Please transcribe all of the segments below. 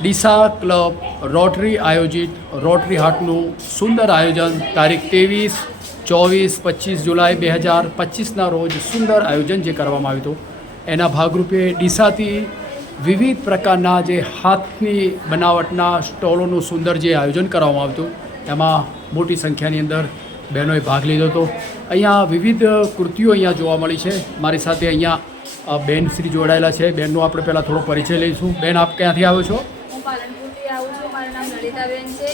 Deesa club rotary આયોજિત rotary હાટનું સુંદર આયોજન તારીખ 23, 24, 25 જુલાઈ 2025ના રોજ સુંદર આયોજન જે કરવામાં આવ્યું હતું એના ભાગરૂપે ડીસાથી વિવિધ પ્રકારના જે હાથની બનાવટના સ્ટોલોનું સુંદર જે આયોજન કરવામાં આવ્યું હતું એમાં મોટી સંખ્યાની અંદર બહેનોએ ભાગ લીધો હતો. અહીંયા વિવિધ કૃતિઓ અહીંયા જોવા મળી છે. મારી સાથે અહીંયા બેન શ્રી જોડાયેલા છે. બેનનો આપણે પહેલાં થોડો પરિચય લઈશું. બેન, આપ ક્યાંથી આવ્યો છો? હું પાલનપુરથી આવું છું. મારું નામ લલિતાબેન છે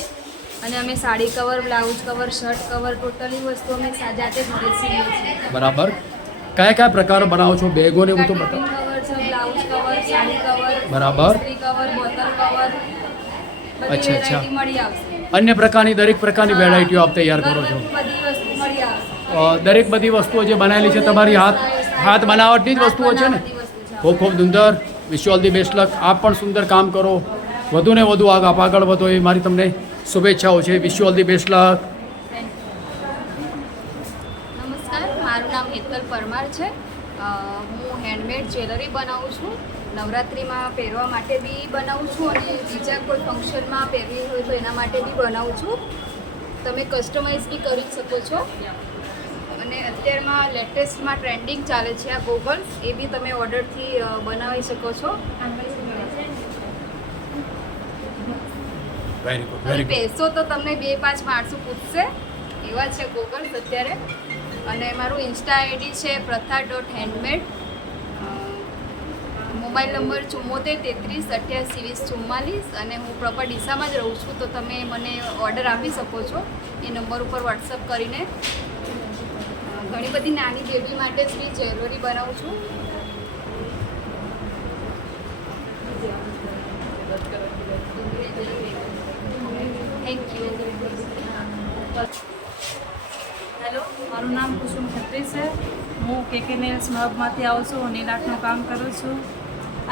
અને અમે sari cover, blouse cover, shirt cover, totally વસ્તુ અમે જાતે ઘરે સીવીએ છીએ. બરાબર. કયા કયા પ્રકારો બનાવો છો? બેગો ને એવું તો બતાવો. કવર છે, બ્લાઉઝ કવર, સાડી કવર, બરાબર. સ્ત્રી કવર, બોટલ કવર, બધી અચ્છા, વેરાયટી મળી આવશે. અન્ય પ્રકારની દરેક પ્રકારની વેરાયટીઓ આપ તૈયાર કરો છો. બધી વસ્તુ મળી આવશે. દરેક બધી વસ્તુઓ જે બનાવેલી છે તમારી હાથ બનાવટની જ વસ્તુઓ છે ને? બધી વસ્તુ છે. ખૂબ ખૂબ સુંદર. Wish you all the best luck. આપ પણ સુંદર કામ કરો, વધુ ને વધુ આગળ વધો એ મારી તમને શુભેચ્છાઓ છે. Wish you all the best luck. નમસ્કાર, મારું નામ હેતલ પરમાર છે. હું હેન્ડમેડ જ્વેલરી બનાવું છું. નવરાત્રિમાં પહેરવા માટે બી બનાવું છું અને બીજા કોઈ ફંક્શનમાં પહેરવી હોય તો એના માટે બી બનાવું છું. તમે કસ્ટમાઇઝ બી કરી શકો છો અને અત્યારમાં લેટેસ્ટમાં ટ્રેન્ડિંગ ચાલે છે આ ગોગલ્સ, એ બી તમે ઓર્ડરથી બનાવી શકો છો. વેરી ગુડ, તમે વેરી ગુડ. પહેરશો તો તમને 2-5 માણસો પૂછશે એવા છે ગોગલ્સ અત્યારે. અને મારું ઇન્સ્ટા આઈડી છે પ્રથા.હેન્ડમેડ. મોબાઈલ નંબર 74 33 88 20 44 અને હું પ્રોપર ડીસામાં જ રહું છું, તો તમે મને ઓર્ડર આપી શકો છો એ નંબર ઉપર વોટ્સઅપ કરીને. ઘણી બધી નાની બેબી માટે બી જ્વેલરી બનાવું છું. Thank you. હેલો, મારું નામ કુસુમ ખત્રી છે. હું કેકે નેલ્સ હબમાંથી આવું છું. નેલ આર્ટનું કામ કરું છું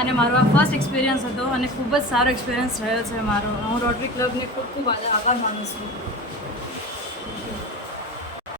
અને મારો આ ફર્સ્ટ એક્સપિરિયન્સ હતો અને ખૂબ જ સારો એક્સપિરિયન્સ રહ્યો છે મારો. હું રોટરી ક્લબને ખૂબ ખૂબ આભાર માનું છું.